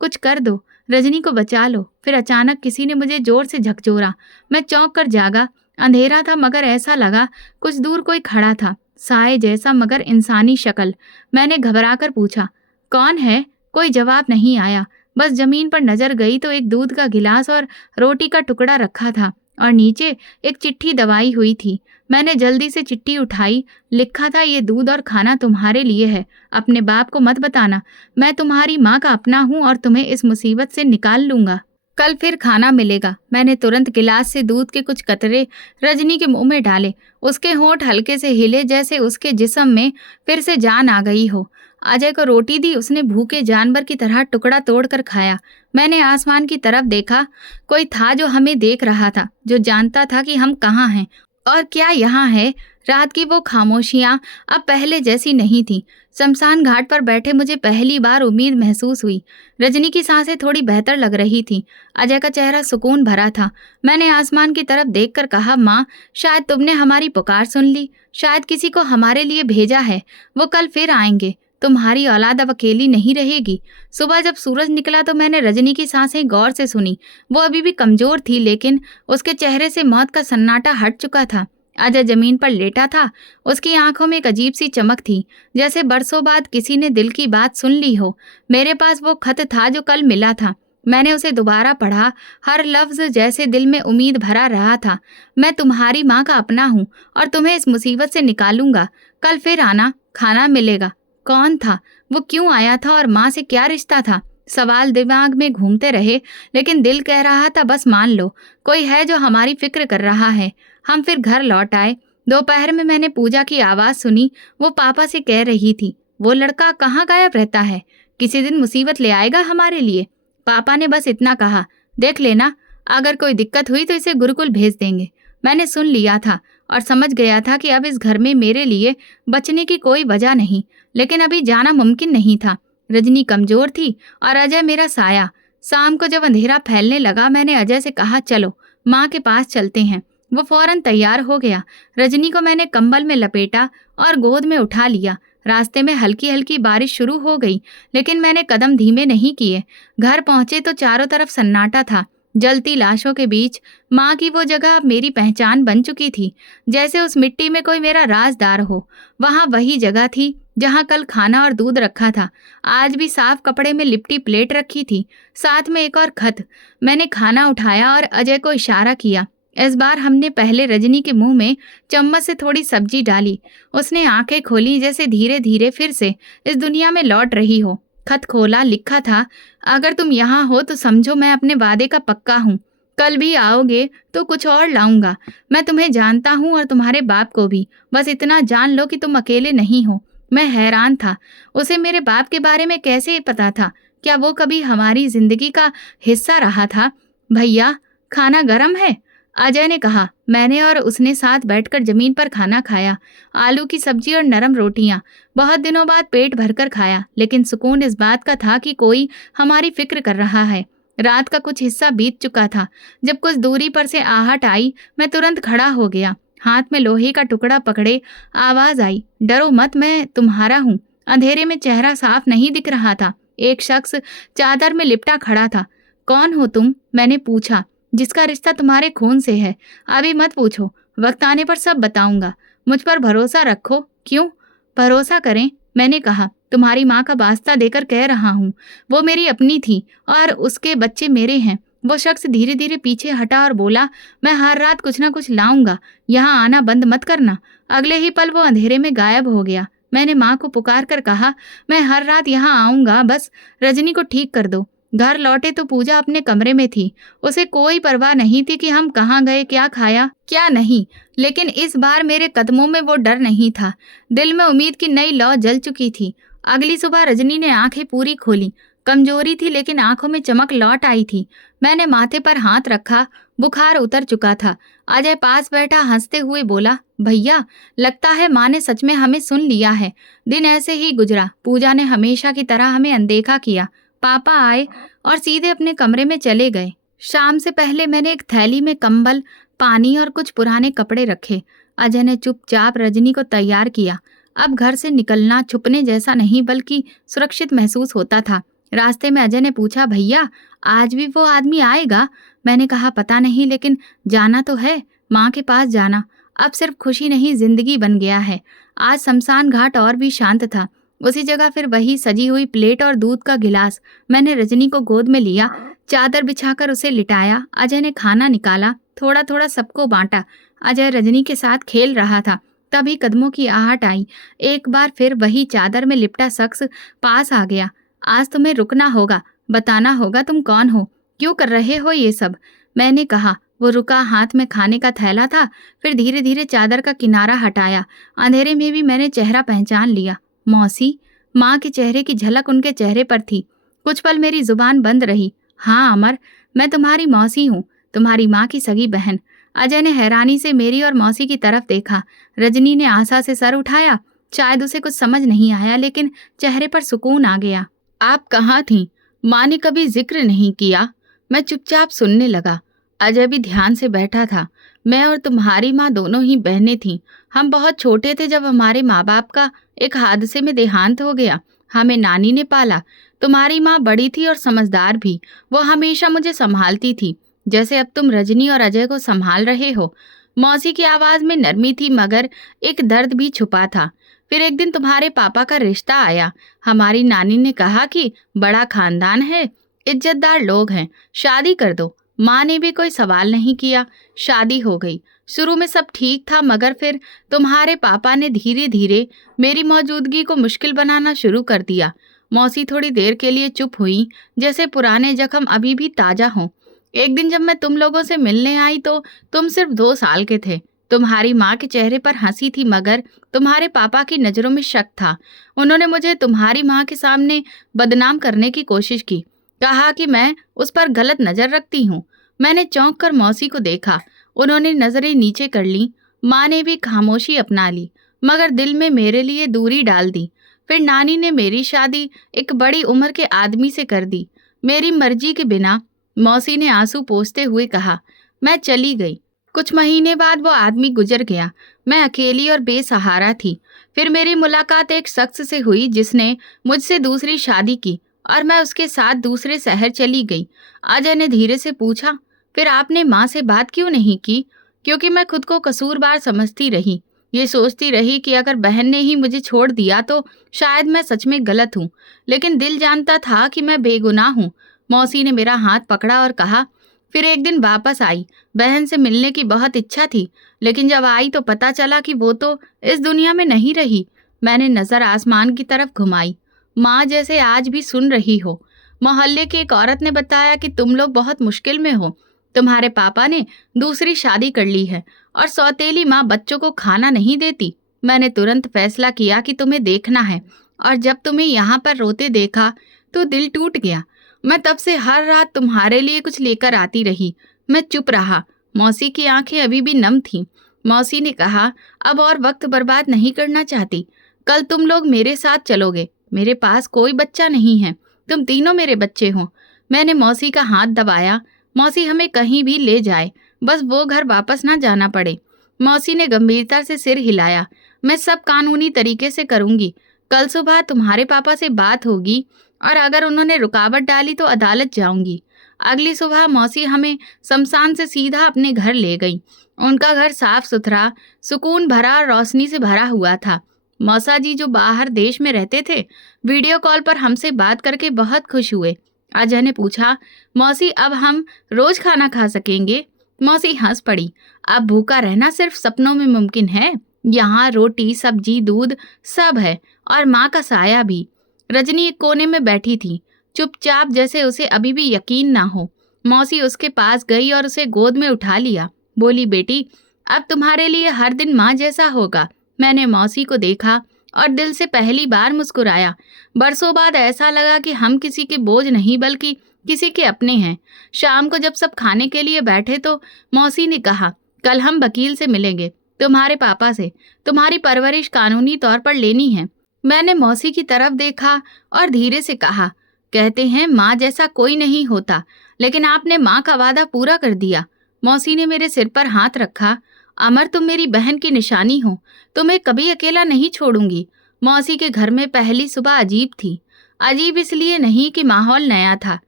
कुछ कर दो, रजनी को बचा लो। फिर अचानक किसी ने मुझे जोर से झकझोरा। मैं चौंक कर जागा। अंधेरा था, मगर ऐसा लगा कुछ दूर कोई खड़ा था, साए जैसा मगर इंसानी शक्ल। मैंने घबराकर पूछा, कौन है? कोई जवाब नहीं आया। बस जमीन पर नजर गई तो एक दूध का गिलास और रोटी का टुकड़ा रखा था और नीचे एक चिट्ठी दबाई हुई थी। मैंने जल्दी से चिट्ठी उठाई। लिखा था, ये दूध और खाना तुम्हारे लिए है। अपने बाप को मत बताना। मैं तुम्हारी माँ का अपना हूँ और तुम्हें इस मुसीबत से निकाल लूंगा। कल फिर खाना मिलेगा। मैंने तुरंत गिलास से दूध के कुछ कतरे रजनी के मुंह में डाले। उसके होंठ हल्के से हिले, जैसे उसके जिस्म में फिर से जान आ गई हो। अजय को रोटी दी। उसने भूखे जानवर की तरह टुकड़ा तोड़कर खाया। मैंने आसमान की तरफ देखा। कोई था जो हमें देख रहा था, जो जानता था कि हम कहाँ हैं और क्या यहाँ है। रात की वो खामोशियाँ अब पहले जैसी नहीं थी। शमशान घाट पर बैठे मुझे पहली बार उम्मीद महसूस हुई। रजनी की सांसें थोड़ी बेहतर लग रही थी। अजय का चेहरा सुकून भरा था। मैंने आसमान की तरफ देखकर कहा, माँ शायद तुमने हमारी पुकार सुन ली। शायद किसी को हमारे लिए भेजा है। वो कल फिर आएंगे। तुम्हारी औलाद अब अकेली नहीं रहेगी। सुबह जब सूरज निकला तो मैंने रजनी की सांसें गौर से सुनी। वो अभी भी कमजोर थी, लेकिन उसके चेहरे से मौत का सन्नाटा हट चुका था। अजय जमीन पर लेटा था। उसकी आंखों में एक अजीब सी चमक थी, जैसे बरसों बाद किसी ने दिल की बात सुन ली हो। मेरे पास वो खत था जो कल मिला था। मैंने उसे दोबारा पढ़ा। हर लफ्ज जैसे दिल में उम्मीद भरा रहा था। मैं तुम्हारी माँ का अपना हूँ और तुम्हें इस मुसीबत से निकालूंगा। कल फिर आना, खाना मिलेगा। कौन था वो? क्यों आया था? और माँ से क्या रिश्ता था? सवाल दिमाग में घूमते रहे, लेकिन दिल कह रहा था, बस मान लो, कोई है जो हमारी फिक्र कर रहा है। हम फिर घर लौट आए। दोपहर में मैंने पूजा की आवाज़ सुनी। वो पापा से कह रही थी, वो लड़का कहाँ गायब रहता है? किसी दिन मुसीबत ले आएगा हमारे लिए। पापा ने बस इतना कहा, देख लेना, अगर कोई दिक्कत हुई तो इसे गुरुकुल भेज देंगे। मैंने सुन लिया था और समझ गया था कि अब इस घर में मेरे लिए बचने की कोई वजह नहीं, लेकिन अभी जाना मुमकिन नहीं था। रजनी कमजोर थी और अजय मेरा साया। शाम को जब अंधेरा फैलने लगा, मैंने अजय से कहा, चलो माँ के पास चलते हैं। वो फौरन तैयार हो गया। रजनी को मैंने कंबल में लपेटा और गोद में उठा लिया। रास्ते में हल्की हल्की बारिश शुरू हो गई, लेकिन मैंने कदम धीमे नहीं किए। घर पहुंचे तो चारों तरफ सन्नाटा था। जलती लाशों के बीच माँ की वो जगह अब मेरी पहचान बन चुकी थी, जैसे उस मिट्टी में कोई मेरा राजदार हो। वहाँ वही जगह थी जहाँ कल खाना और दूध रखा था। आज भी साफ कपड़े में लिपटी प्लेट रखी थी, साथ में एक और खत। मैंने खाना उठाया और अजय को इशारा किया। इस बार हमने पहले रजनी के मुंह में चम्मच से थोड़ी सब्जी डाली। उसने आंखें खोली, जैसे धीरे धीरे फिर से इस दुनिया में लौट रही हो। खत खोला। लिखा था, अगर तुम यहाँ हो तो समझो मैं अपने वादे का पक्का हूँ। कल भी आओगे तो कुछ और लाऊंगा। मैं तुम्हें जानता हूँ और तुम्हारे बाप को भी। बस इतना जान लो कि तुम अकेले नहीं हो। मैं हैरान था, उसे मेरे बाप के बारे में कैसे पता था? क्या वो कभी हमारी जिंदगी का हिस्सा रहा था? भैया, खाना गरम है, अजय ने कहा। मैंने और उसने साथ बैठकर जमीन पर खाना खाया। आलू की सब्जी और नरम रोटियां। बहुत दिनों बाद पेट भरकर खाया, लेकिन सुकून इस बात का था कि कोई हमारी फिक्र कर रहा है। रात का कुछ हिस्सा बीत चुका था। जब कुछ दूरी पर से आहट आई, मैं तुरंत खड़ा हो गया। हाथ में लोहे का टुकड़ा पकड़े आवाज आई, डरो मत, मैं तुम्हारा हूँ। अंधेरे में चेहरा साफ नहीं दिख रहा था। एक शख्स चादर में लिपटा खड़ा था। कौन हो तुम? मैंने पूछा। जिसका रिश्ता तुम्हारे खून से है। अभी मत पूछो, वक्त आने पर सब बताऊंगा। मुझ पर भरोसा रखो। क्यों भरोसा करें? मैंने कहा। तुम्हारी माँ का वास्ता देकर कह रहा हूँ। वो मेरी अपनी थी और उसके बच्चे मेरे हैं। वो शख्स धीरे धीरे पीछे हटा और बोला, मैं हर रात कुछ ना कुछ लाऊंगा, यहाँ आना बंद मत करना। अगले ही पल वो अंधेरे में गायब हो गया। मैंने माँ को पुकार कर कहा, मैं हर रात यहाँ आऊंगा, बस रजनी को ठीक कर दो। घर लौटे तो पूजा अपने कमरे में थी। उसे कोई परवाह नहीं थी कि हम कहाँ गए, क्या खाया, क्या नहीं। लेकिन इस बार मेरे कदमों में वो डर नहीं था। दिल में उम्मीद की नई लौ जल चुकी थी। अगली सुबह रजनी ने आंखें पूरी खोली। कमजोरी थी, लेकिन आंखों में चमक लौट आई थी। मैंने माथे पर हाथ रखा। बुखार उतर चुका था। अजय पास बैठा हंसते हुए बोला, भैया लगता है माँ ने सच में हमें सुन लिया है। दिन ऐसे ही गुजरा। पूजा ने हमेशा की तरह हमें अनदेखा किया। पापा आए और सीधे अपने कमरे में चले गए। शाम से पहले मैंने एक थैली में कंबल, पानी और कुछ पुराने कपड़े रखे। अजय ने चुपचाप रजनी को तैयार किया। अब घर से निकलना छुपने जैसा नहीं बल्कि सुरक्षित महसूस होता था। रास्ते में अजय ने पूछा, भैया आज भी वो आदमी आएगा? मैंने कहा, पता नहीं, लेकिन जाना तो है, माँ के पास जाना। अब सिर्फ खुशी नहीं, जिंदगी बन गया है। आज शमशान घाट और भी शांत था। उसी जगह फिर वही सजी हुई प्लेट और दूध का गिलास। मैंने रजनी को गोद में लिया, चादर बिछाकर उसे लिटाया। अजय ने खाना निकाला, थोड़ा थोड़ा सबको बांटा। अजय रजनी के साथ खेल रहा था। तभी कदमों की आहट आई। एक बार फिर वही चादर में लिपटा शख्स पास आ गया। आज तुम्हें रुकना होगा, बताना होगा तुम कौन हो, क्यों कर रहे हो ये सब। मैंने कहा। वो रुका, हाथ में खाने का थैला था। फिर धीरे धीरे चादर का किनारा हटाया। अंधेरे में भी मैंने चेहरा पहचान लिया। मौसी। माँ के चेहरे की झलक उनके चेहरे पर थी। कुछ पल मेरी जुबान बंद रही। हाँ अमर, मैं तुम्हारी मौसी हूँ, तुम्हारी माँ की सगी बहन। अजय ने हैरानी से मेरी और मौसी की तरफ देखा। रजनी ने आशा से सर उठाया। शायद उसे कुछ समझ नहीं आया, लेकिन चेहरे पर सुकून आ गया। आप कहाँ थीं? माँ ने कभी जिक्र नहीं किया। मैं चुपचाप सुनने लगा। अजय भी ध्यान से बैठा था। मैं और तुम्हारी माँ दोनों ही बहनें थीं। हम बहुत छोटे थे जब हमारे माँ बाप का एक हादसे में देहांत हो गया। हमें नानी ने पाला। तुम्हारी माँ बड़ी थी और समझदार भी। वो हमेशा मुझे संभालती थी, जैसे अब तुम रजनी और अजय को संभाल रहे हो। मौसी की आवाज में नरमी थी, मगर एक दर्द भी छुपा था। फिर एक दिन तुम्हारे पापा का रिश्ता आया। हमारी नानी ने कहा कि बड़ा खानदान है, इज्जतदार लोग हैं, शादी कर दो। माँ ने भी कोई सवाल नहीं किया। शादी हो गई। शुरू में सब ठीक था, मगर फिर तुम्हारे पापा ने धीरे धीरे मेरी मौजूदगी को मुश्किल बनाना शुरू कर दिया। मौसी थोड़ी देर के लिए चुप हुई, जैसे पुराने जख्म अभी भी ताजा हों। एक दिन जब मैं तुम लोगों से मिलने आई तो तुम सिर्फ 2 साल के थे। तुम्हारी माँ के चेहरे पर हंसी थी, मगर तुम्हारे पापा की नज़रों में शक था। उन्होंने मुझे तुम्हारी माँ के सामने बदनाम करने की कोशिश की। कहा कि मैं उस पर गलत नज़र रखती हूँ। मैंने चौंक कर मौसी को देखा। उन्होंने नज़रें नीचे कर लीं। माँ ने भी खामोशी अपना ली, मगर दिल में मेरे लिए दूरी डाल दी। फिर नानी ने मेरी शादी एक बड़ी उम्र के आदमी से कर दी, मेरी मर्जी के बिना। मौसी ने आंसू पोंछते हुए कहा। मैं चली गई। कुछ महीने बाद वो आदमी गुजर गया। मैं अकेली और बेसहारा थी। फिर मेरी मुलाकात एक शख्स से हुई जिसने मुझसे दूसरी शादी की और मैं उसके साथ दूसरे शहर चली गई। अजय ने धीरे से पूछा, फिर आपने माँ से बात क्यों नहीं की? क्योंकि मैं खुद को कसूरवार समझती रही। ये सोचती रही कि अगर बहन ने ही मुझे छोड़ दिया तो शायद मैं सच में गलत हूँ, लेकिन दिल जानता था कि मैं बेगुनाह हूँ। मौसी ने मेरा हाथ पकड़ा और कहा। फिर एक दिन वापस आई। बहन से मिलने की बहुत इच्छा थी, लेकिन जब आई तो पता चला कि वो तो इस दुनिया में नहीं रही। मैंने नज़र आसमान की तरफ घुमाई। माँ जैसे आज भी सुन रही हो। मोहल्ले की एक औरत ने बताया कि तुम लोग बहुत मुश्किल में हो। तुम्हारे पापा ने दूसरी शादी कर ली है और सौतेली माँ बच्चों को खाना नहीं देती। मैंने तुरंत फैसला किया कि तुम्हें देखना है, और जब तुम्हें यहाँ पर रोते देखा तो दिल टूट गया। मैं तब से हर रात तुम्हारे लिए कुछ लेकर आती रही। मैं चुप रहा। मौसी की आंखें अभी भी नम थीं। मौसी ने कहा, अब और वक्त बर्बाद नहीं करना चाहती। कल तुम लोग मेरे साथ चलोगे। मेरे पास कोई बच्चा नहीं है, तुम तीनों मेरे बच्चे हो। मैंने मौसी का हाथ दबाया। मौसी हमें कहीं भी ले जाए, बस वो घर वापस ना जाना पड़े। मौसी ने गंभीरता से सिर हिलाया। मैं सब कानूनी तरीके से करूंगी। कल सुबह तुम्हारे पापा से बात होगी और अगर उन्होंने रुकावट डाली तो अदालत जाऊंगी। अगली सुबह मौसी हमें शमशान से सीधा अपने घर ले गई। उनका घर साफ सुथरा, सुकून भरा और रोशनी से भरा हुआ था। मौसा जी जो बाहर देश में रहते थे, वीडियो कॉल पर हमसे बात करके बहुत खुश हुए। अजय ने पूछा, मौसी अब हम रोज खाना खा सकेंगे? मौसी हंस पड़ी। अब भूखा रहना सिर्फ सपनों में मुमकिन है। यहाँ रोटी, सब्जी, दूध सब है, और माँ का साया भी। रजनी एक कोने में बैठी थी, चुपचाप, जैसे उसे अभी भी यकीन ना हो। मौसी उसके पास गई और उसे गोद में उठा लिया। बोली, बेटी अब तुम्हारे लिए हर दिन माँ जैसा होगा। मैंने मौसी को देखा और दिल से पहली बार मुस्कुराया। बरसों बाद ऐसा लगा कि हम किसी के बोझ नहीं बल्कि किसी के अपने हैं। शाम को जब सब खाने के लिए बैठे तो मौसी ने कहा, कल हम वकील से मिलेंगे, तुम्हारे पापा से। तुम्हारी परवरिश कानूनी तौर पर लेनी है। मैंने मौसी की तरफ देखा और धीरे से कहा, कहते हैं माँ जैसा कोई नहीं होता, लेकिन आपने माँ का वादा पूरा कर दिया। मौसी ने मेरे सिर पर हाथ रखा। अमर, तुम मेरी बहन की निशानी हो, तुम्हें कभी अकेला नहीं छोड़ूंगी। मौसी के घर में पहली सुबह अजीब थी। अजीब इसलिए नहीं कि माहौल नया था,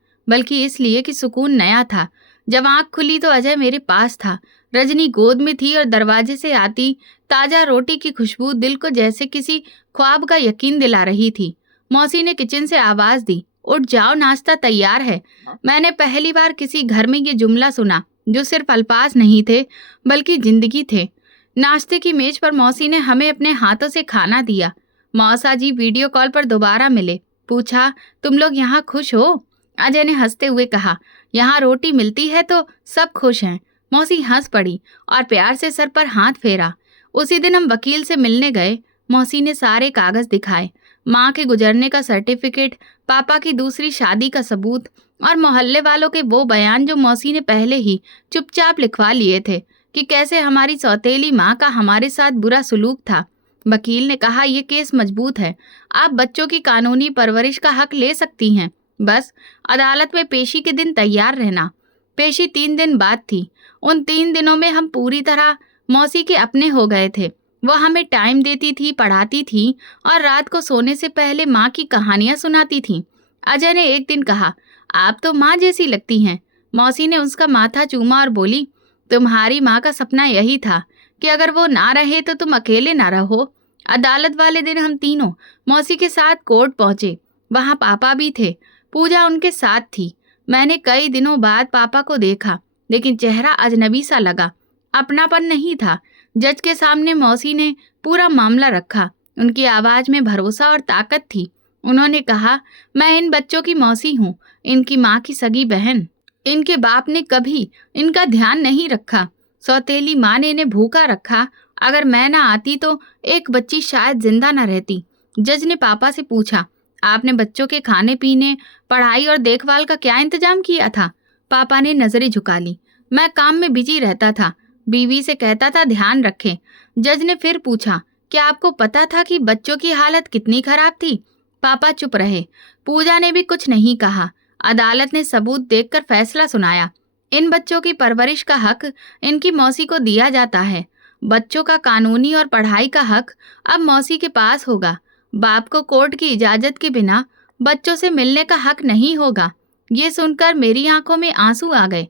बल्कि इसलिए कि सुकून नया था। जब आँख खुली तो अजय मेरे पास था। रजनी गोद में थी और दरवाजे से आती ताजा रोटी की खुशबू दिल को जैसे किसी ख्वाब का यकीन दिला रही थी। मौसी ने किचन से आवाज दी, उठ जाओ, नाश्ता तैयार है। मैंने पहली बार किसी घर में ये जुमला सुना जो सिर्फ अल्फाज नहीं थे बल्कि जिंदगी थे। नाश्ते की मेज पर मौसी ने हमें अपने हाथों से खाना दिया। मौसा जी वीडियो कॉल पर दोबारा मिले। पूछा, तुम लोग यहाँ खुश हो? अजय ने हंसते हुए कहा, यहाँ रोटी मिलती है तो सब खुश हैं। मौसी हंस पड़ी और प्यार से सर पर हाथ फेरा। उसी दिन हम वकील से मिलने गए। मौसी ने सारे कागज दिखाए, माँ के गुजरने का सर्टिफिकेट, पापा की दूसरी शादी का सबूत और मोहल्ले वालों के वो बयान जो मौसी ने पहले ही चुपचाप लिखवा लिए थे कि कैसे हमारी सौतेली माँ का हमारे साथ बुरा सलूक था। वकील ने कहा, ये केस मजबूत है, आप बच्चों की कानूनी परवरिश का हक ले सकती हैं, बस अदालत में पेशी के दिन तैयार रहना। पेशी 3 दिन बाद थी। उन 3 दिनों में हम पूरी तरह मौसी के अपने हो गए थे। वो हमें टाइम देती थी, पढ़ाती थी और रात को सोने से पहले माँ की कहानियाँ सुनाती थी। अजय ने एक दिन कहा, आप तो माँ जैसी लगती हैं। मौसी ने उसका माथा चूमा और बोली, तुम्हारी माँ का सपना यही था कि अगर वो ना रहे तो तुम अकेले ना रहो। अदालत वाले दिन हम तीनों मौसी के साथ कोर्ट पहुंचे। वहाँ पापा भी थे, पूजा उनके साथ थी। मैंने कई दिनों बाद पापा को देखा, लेकिन चेहरा अजनबी सा लगा, अपनापन नहीं था। जज के सामने मौसी ने पूरा मामला रखा। उनकी आवाज़ में भरोसा और ताकत थी। उन्होंने कहा, मैं इन बच्चों की मौसी हूँ, इनकी माँ की सगी बहन। इनके बाप ने कभी इनका ध्यान नहीं रखा। सौतेली माँ ने इन्हें भूखा रखा। अगर मैं ना आती तो एक बच्ची शायद जिंदा ना रहती। जज ने पापा से पूछा, आपने बच्चों के खाने पीने, पढ़ाई और देखभाल का क्या इंतजाम किया था? पापा ने नजरें झुका ली। मैं काम में बिजी रहता था, बीवी से कहता था ध्यान रखें। जज ने फिर पूछा, क्या आपको पता था कि बच्चों की हालत कितनी खराब थी? पापा चुप रहे। पूजा ने भी कुछ नहीं कहा। अदालत ने सबूत देखकर फैसला सुनाया। इन बच्चों की परवरिश का हक इनकी मौसी को दिया जाता है। बच्चों का कानूनी और पढ़ाई का हक अब मौसी के पास होगा। बाप को कोर्ट की इजाजत के बिना बच्चों से मिलने का हक नहीं होगा। ये सुनकर मेरी आंखों में आंसू आ गए।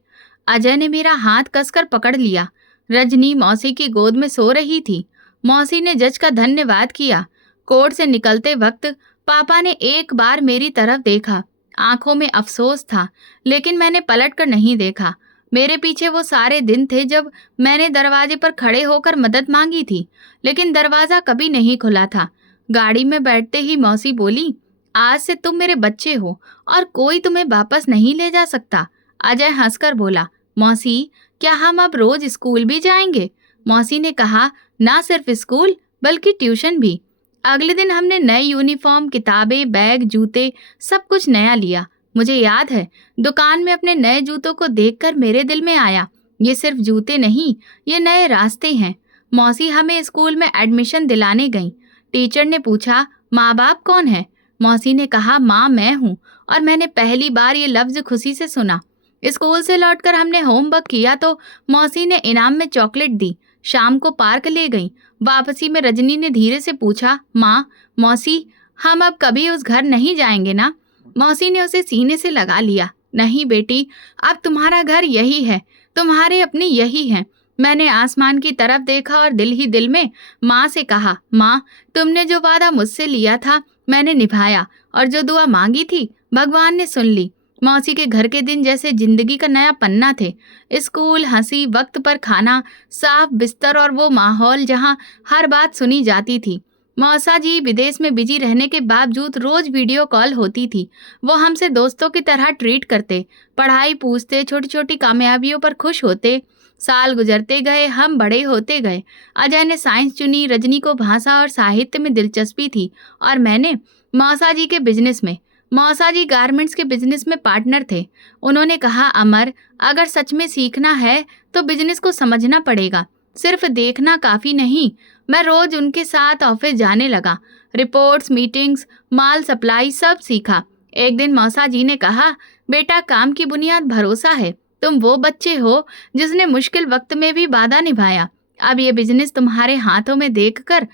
अजय ने मेरा हाथ कसकर पकड़ लिया। रजनी मौसी की गोद में सो रही थी। मौसी ने जज का धन्यवाद किया। कोर्ट से निकलते वक्त पापा ने एक बार मेरी तरफ देखा। आंखों में अफसोस था, लेकिन मैंने पलट कर नहीं देखा। मेरे पीछे वो सारे दिन थे जब मैंने दरवाजे पर खड़े होकर मदद मांगी थी, लेकिन दरवाज़ा कभी नहीं खुला था। गाड़ी में बैठते ही मौसी बोली, आज से तुम मेरे बच्चे हो और कोई तुम्हें वापस नहीं ले जा सकता। अजय हंसकर बोला, मौसी, क्या हम अब रोज स्कूल भी जाएंगे? मौसी ने कहा, ना सिर्फ स्कूल बल्कि ट्यूशन भी। अगले दिन हमने नए यूनिफॉर्म, किताबें, बैग, जूते, सब कुछ नया लिया। मुझे याद है, दुकान में अपने नए जूतों को देखकर मेरे दिल में आया, ये सिर्फ जूते नहीं, ये नए रास्ते हैं। मौसी हमें स्कूल में एडमिशन दिलाने गईं। टीचर ने पूछा, माँ बाप कौन है? मौसी ने कहा, माँ मैं हूँ, और मैंने पहली बार ये लफ्ज खुशी से सुना। स्कूल से लौटकर हमने होमवर्क किया तो मौसी ने इनाम में चॉकलेट दी। शाम को पार्क ले गई। वापसी में रजनी ने धीरे से पूछा, माँ, मौसी, हम अब कभी उस घर नहीं जाएंगे ना? मौसी ने उसे सीने से लगा लिया। नहीं बेटी, अब तुम्हारा घर यही है, तुम्हारे अपने यही हैं। मैंने आसमान की तरफ देखा और दिल ही दिल में माँ से कहा, माँ, तुमने जो वादा मुझसे लिया था मैंने निभाया, और जो दुआ मांगी थी भगवान ने सुन ली। मौसी के घर के दिन जैसे जिंदगी का नया पन्ना थे। स्कूल, हंसी, वक्त पर खाना, साफ बिस्तर और वो माहौल जहाँ हर बात सुनी जाती थी। मौसा जी विदेश में बिजी रहने के बावजूद रोज वीडियो कॉल होती थी। वो हमसे दोस्तों की तरह ट्रीट करते, पढ़ाई पूछते, छोटी छोटी कामयाबियों पर खुश होते। साल गुजरते गए, हम बड़े होते गए। अजय ने साइंस चुनी, रजनी को भाषा और साहित्य में दिलचस्पी थी, और मैंने मौसा जी के बिजनेस में। मौसा जी गारमेंट्स के बिजनेस में पार्टनर थे। उन्होंने कहा, अमर, अगर सच में सीखना है तो बिजनेस को समझना पड़ेगा, सिर्फ देखना काफ़ी नहीं। मैं रोज उनके साथ ऑफिस जाने लगा। रिपोर्ट्स, मीटिंग्स, माल सप्लाई सब सीखा। एक दिन मौसा जी ने कहा, बेटा, काम की बुनियाद भरोसा है। तुम वो बच्चे हो जिसने मुश्किल वक्त में भी वादा निभाया। अब ये बिजनेस तुम्हारे हाथों में देखकर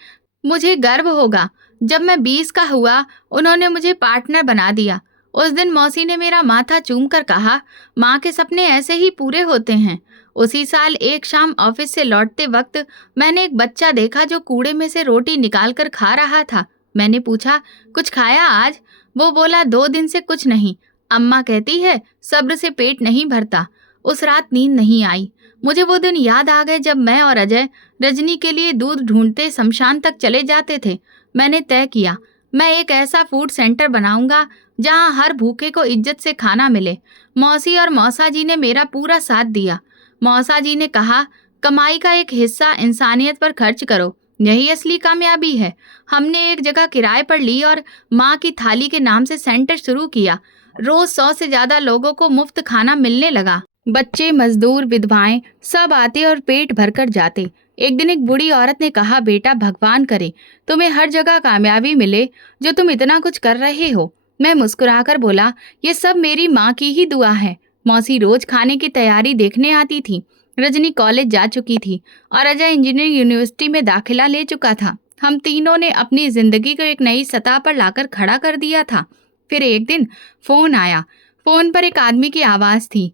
मुझे गर्व होगा। जब मैं 20 का हुआ, उन्होंने मुझे पार्टनर बना दिया। उस दिन मौसी ने मेरा माथा चूम कर कहा, माँ के सपने ऐसे ही पूरे होते हैं। उसी साल एक शाम ऑफिस से लौटते वक्त मैंने एक बच्चा देखा जो कूड़े में से रोटी निकाल कर खा रहा था। मैंने पूछा, कुछ खाया आज? वो बोला, 2 दिन से कुछ नहीं। अम्मा कहती है सब्र से पेट नहीं भरता। उस रात नींद नहीं आई। मुझे वो दिन याद आ गए जब मैं और अजय रजनी के लिए दूध ढूंढते शमशान तक चले जाते थे। मैंने तय किया, मैं एक ऐसा फूड सेंटर बनाऊंगा जहां हर भूखे को इज्जत से खाना मिले। मौसी और मौसा जी ने मेरा पूरा साथ दिया। मौसा जी ने कहा, कमाई का एक हिस्सा इंसानियत पर खर्च करो, यही असली कामयाबी है। हमने एक जगह किराए पर ली और माँ की थाली के नाम से सेंटर शुरू किया। रोज 100 से ज्यादा लोगों को मुफ्त खाना मिलने लगा। बच्चे, मजदूर, विधवाएं सब आते और पेट भरकर जाते। एक दिन एक बूढ़ी औरत ने कहा, बेटा, भगवान करे तुम्हें हर जगह कामयाबी मिले जो तुम इतना कुछ कर रहे हो। मैं मुस्कुराकर बोला, ये सब मेरी माँ की ही दुआ है। मौसी रोज खाने की तैयारी देखने आती थी। रजनी कॉलेज जा चुकी थी और अजय इंजीनियरिंग यूनिवर्सिटी में दाखिला ले चुका था। हम तीनों ने अपनी जिंदगी को एक नई सतह पर लाकर खड़ा कर दिया था। फिर एक दिन फोन आया। फोन पर एक आदमी की आवाज़ थी।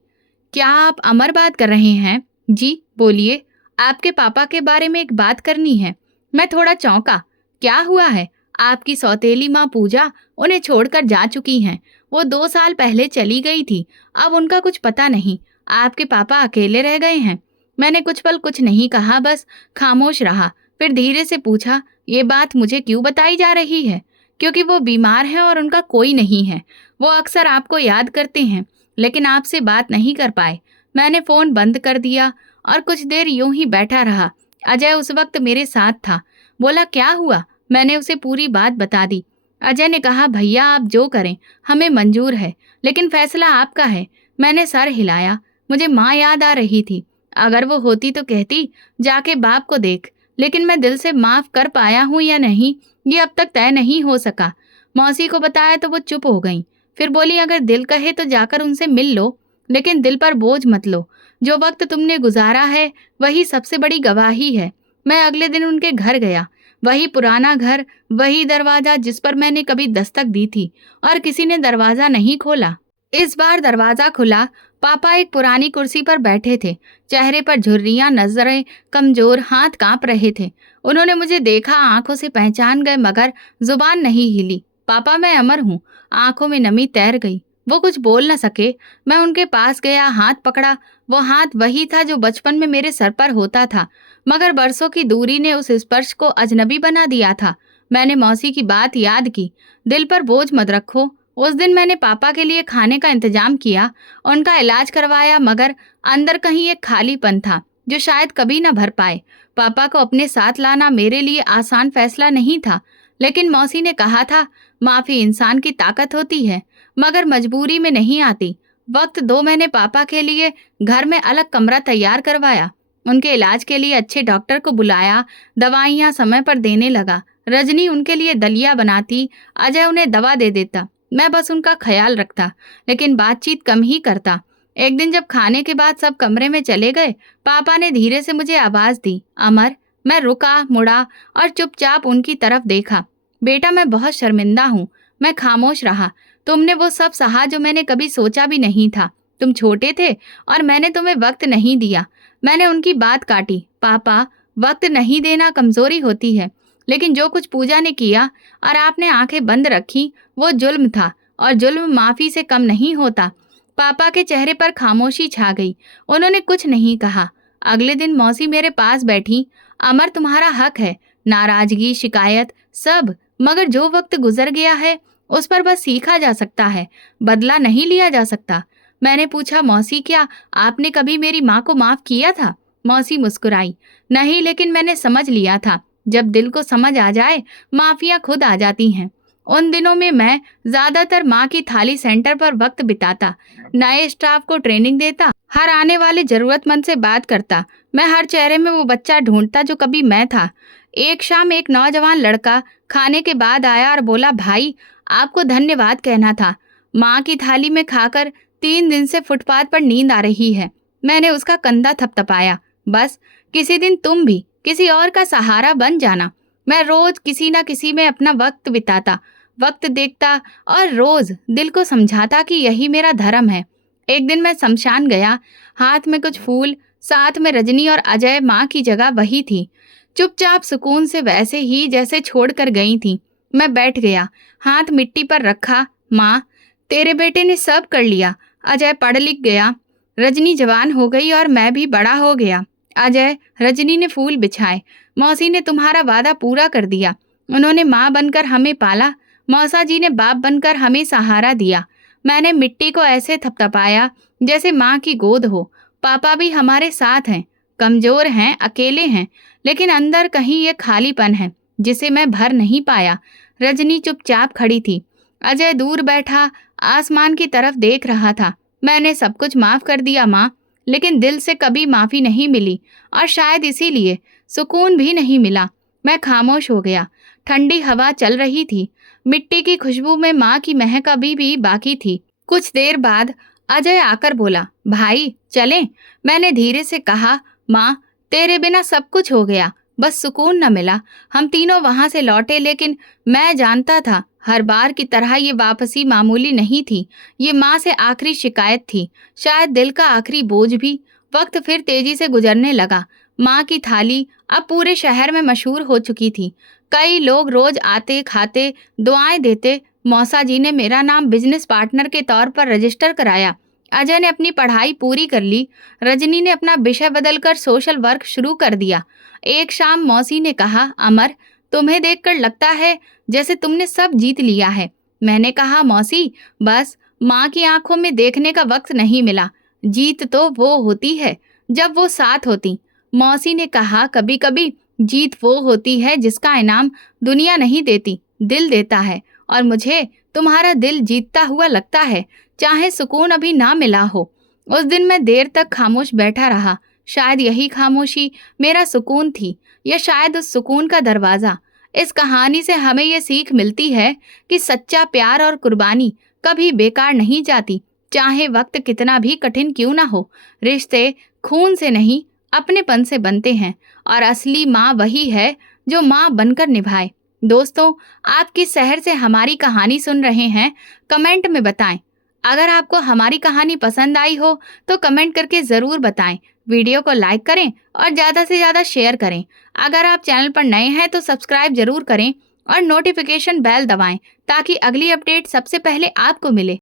क्या आप अमर बात कर रहे हैं? जी, बोलिए। आपके पापा के बारे में एक बात करनी है। मैं थोड़ा चौंका। क्या हुआ है? आपकी सौतेली माँ पूजा उन्हें छोड़कर जा चुकी हैं। वो 2 साल पहले चली गई थी। अब उनका कुछ पता नहीं। आपके पापा अकेले रह गए हैं। मैंने कुछ पल कुछ नहीं कहा, बस खामोश रहा। फिर धीरे से पूछा, ये बात मुझे क्यों बताई जा रही है? क्योंकि वो बीमार हैं और उनका कोई नहीं है। वो अक्सर आपको याद करते हैं, लेकिन आपसे बात नहीं कर पाए। मैंने फ़ोन बंद कर दिया और कुछ देर यूं ही बैठा रहा। अजय उस वक्त मेरे साथ था। बोला, क्या हुआ? मैंने उसे पूरी बात बता दी। अजय ने कहा, भैया, आप जो करें हमें मंजूर है, लेकिन फैसला आपका है। मैंने सर हिलाया। मुझे माँ याद आ रही थी। अगर वो होती तो कहती, जाके बाप को देख। लेकिन मैं दिल से माफ़ कर पाया हूँ या नहीं, ये अब तक तय नहीं हो सका। मौसी को बताया तो वो चुप हो गई। फिर बोली, अगर दिल कहे तो जाकर उनसे मिल लो, लेकिन दिल पर बोझ मत लो। जो वक्त तुमने गुजारा है वही सबसे बड़ी गवाही है। मैं अगले दिन उनके घर गया। वही पुराना घर, वही दरवाजा जिस पर मैंने कभी दस्तक दी थी, और किसी ने दरवाजा नहीं खोला। इस बार दरवाजा खुला। पापा एक पुरानी कुर्सी पर बैठे थे। चेहरे पर झुर्रियां, नजरें कमजोर, हाथ कांप रहे थे। उन्होंने मुझे देखा, आंखों से पहचान गए, मगर जुबान नहीं हिली। पापा, मैं अमर हूँ। आंखों में नमी तैर गई। वो कुछ बोल न सके। मैं उनके पास गया, हाथ पकड़ा। वो हाथ वही था जो बचपन में मेरे सर पर होता था, मगर बरसों की दूरी ने उस स्पर्श को अजनबी बना दिया था। मैंने मौसी की बात याद की, दिल पर बोझ मत रखो। उस दिन मैंने पापा के लिए खाने का इंतजाम किया, उनका इलाज करवाया, मगर अंदर कहीं एक खालीपन था जो शायद कभी न भर पाए। पापा को अपने साथ लाना मेरे लिए आसान फैसला नहीं था, लेकिन मौसी ने कहा था, माफ़ी इंसान की ताकत होती है, मगर मजबूरी में नहीं आती। वक्त दो, मैंने पापा के लिए घर में अलग कमरा तैयार करवाया। उनके इलाज के लिए अच्छे डॉक्टर को बुलाया, दवाइयाँ समय पर देने लगा। रजनी उनके लिए दलिया बनाती, अजय उन्हें दवा दे देता। मैं बस उनका ख्याल रखता, लेकिन बातचीत कम ही करता। एक दिन जब खाने के बाद सब कमरे में चले गए, पापा ने धीरे से मुझे आवाज़ दी, अमर। मैं रुका, मुड़ा और चुपचाप उनकी तरफ देखा। बेटा, मैं बहुत शर्मिंदा हूँ। मैं खामोश रहा। तुमने वो सब सहा जो मैंने कभी सोचा भी नहीं था। तुम छोटे थे और मैंने तुम्हें वक्त नहीं दिया। मैंने उनकी बात काटी। पापा, वक्त नहीं देना कमजोरी होती है, लेकिन जो कुछ पूजा ने किया और आपने आंखें बंद रखी, वो जुल्म था, और जुल्म माफ़ी से कम नहीं होता। पापा के चेहरे पर खामोशी छा गई। उन्होंने कुछ नहीं कहा। अगले दिन मौसी मेरे पास बैठी। अमर, तुम्हारा हक है, नाराजगी, शिकायत, सब, मगर जो वक्त गुजर गया है उस पर बस सीखा जा सकता है, बदला नहीं लिया जा सकता। मैंने पूछा, मौसी, क्या आपने कभी मेरी माँ को माफ़ किया था? मौसी मुस्कुराई। नहीं, लेकिन मैंने समझ लिया था, जब दिल को समझ आ जाए माफियाँ खुद आ जाती हैं। उन दिनों में मैं ज्यादातर माँ की थाली सेंटर पर वक्त बिताता, नए स्टाफ को ट्रेनिंग देता, हर आने वाले जरूरतमंद से बात करता। मैं हर चेहरे में वो बच्चा ढूंढता जो कभी मैं था। एक शाम एक नौजवान लड़का खाने के बाद आया और बोला, भाई आपको धन्यवाद कहना था, माँ की थाली में खाकर 3 दिन से फुटपाथ पर नींद आ रही है। मैंने उसका कंधा थपथपाया, बस किसी दिन तुम भी किसी और का सहारा बन जाना। मैं रोज किसी न किसी में अपना वक्त बिताता, वक्त देखता और रोज दिल को समझाता कि यही मेरा धर्म है। एक दिन मैं शमशान गया, हाथ में कुछ फूल, साथ में रजनी और अजय। माँ की जगह वही थी, चुपचाप सुकून से, वैसे ही जैसे छोड़ कर गई थी। मैं बैठ गया, हाथ मिट्टी पर रखा। माँ, तेरे बेटे ने सब कर लिया। अजय पढ़ लिख गया, रजनी जवान हो गई और मैं भी बड़ा हो गया। अजय, रजनी ने फूल बिछाए। मौसी ने तुम्हारा वादा पूरा कर दिया। उन्होंने माँ बनकर हमें पाला, मौसा जी ने बाप बनकर हमें सहारा दिया। मैंने मिट्टी को ऐसे थपथपाया जैसे माँ की गोद हो। पापा भी हमारे साथ हैं, कमजोर हैं, अकेले हैं, लेकिन अंदर कहीं ये खालीपन है जिसे मैं भर नहीं पाया। रजनी चुपचाप खड़ी थी, अजय दूर बैठा आसमान की तरफ देख रहा था। मैंने सब कुछ माफ कर दिया माँ, लेकिन दिल से कभी माफी नहीं मिली और शायद इसीलिए सुकून भी नहीं मिला। मैं खामोश हो गया। ठंडी हवा चल रही थी, मिट्टी की खुशबू में माँ की महक अभी भी बाकी थी। कुछ देर बाद अजय आकर बोला, भाई चलें? मैंने धीरे से कहा, माँ तेरे बिना सब कुछ हो गया, बस सुकून न मिला। हम तीनों वहां से लौटे, लेकिन मैं जानता था हर बार की तरह ये वापसी मामूली नहीं थी। ये माँ से आखिरी शिकायत थी, शायद दिल का आखिरी बोझ भी। वक्त फिर तेजी से गुजरने लगा। माँ की थाली अब पूरे शहर में मशहूर हो चुकी थी। कई लोग रोज आते, खाते, दुआएं देते। मौसा जी ने मेरा नाम बिजनेस पार्टनर के तौर पर रजिस्टर कराया। अजय ने अपनी पढ़ाई पूरी कर ली। रजनी ने अपना विषय बदलकर सोशल वर्क शुरू कर दिया। एक शाम मौसी ने कहा, अमर तुम्हें देखकर लगता है जैसे तुमने सब जीत लिया है। मैंने कहा, मौसी बस माँ की आंखों में देखने का वक्त नहीं मिला। जीत तो वो होती है जब वो साथ होती। मौसी ने कहा, कभी कभी जीत वो होती है जिसका इनाम दुनिया नहीं देती, दिल देता है। और मुझे तुम्हारा दिल जीतता हुआ लगता है, चाहे सुकून अभी ना मिला हो। उस दिन मैं देर तक खामोश बैठा रहा। शायद यही खामोशी मेरा सुकून थी, या शायद उस सुकून का दरवाजा। इस कहानी से हमें ये सीख मिलती है कि सच्चा प्यार और कुर्बानी कभी बेकार नहीं जाती, चाहे वक्त कितना भी कठिन क्यों ना हो। रिश्ते खून से नहीं, अपनेपन से बनते हैं, और असली माँ वही है जो माँ बनकर निभाए। दोस्तों, आप किस शहर से हमारी कहानी सुन रहे हैं, कमेंट में बताएं। अगर आपको हमारी कहानी पसंद आई हो तो कमेंट करके ज़रूर बताएं। वीडियो को लाइक करें और ज़्यादा से ज़्यादा शेयर करें। अगर आप चैनल पर नए हैं तो सब्सक्राइब जरूर करें और नोटिफिकेशन बेल दबाएं ताकि अगली अपडेट सबसे पहले आपको मिले।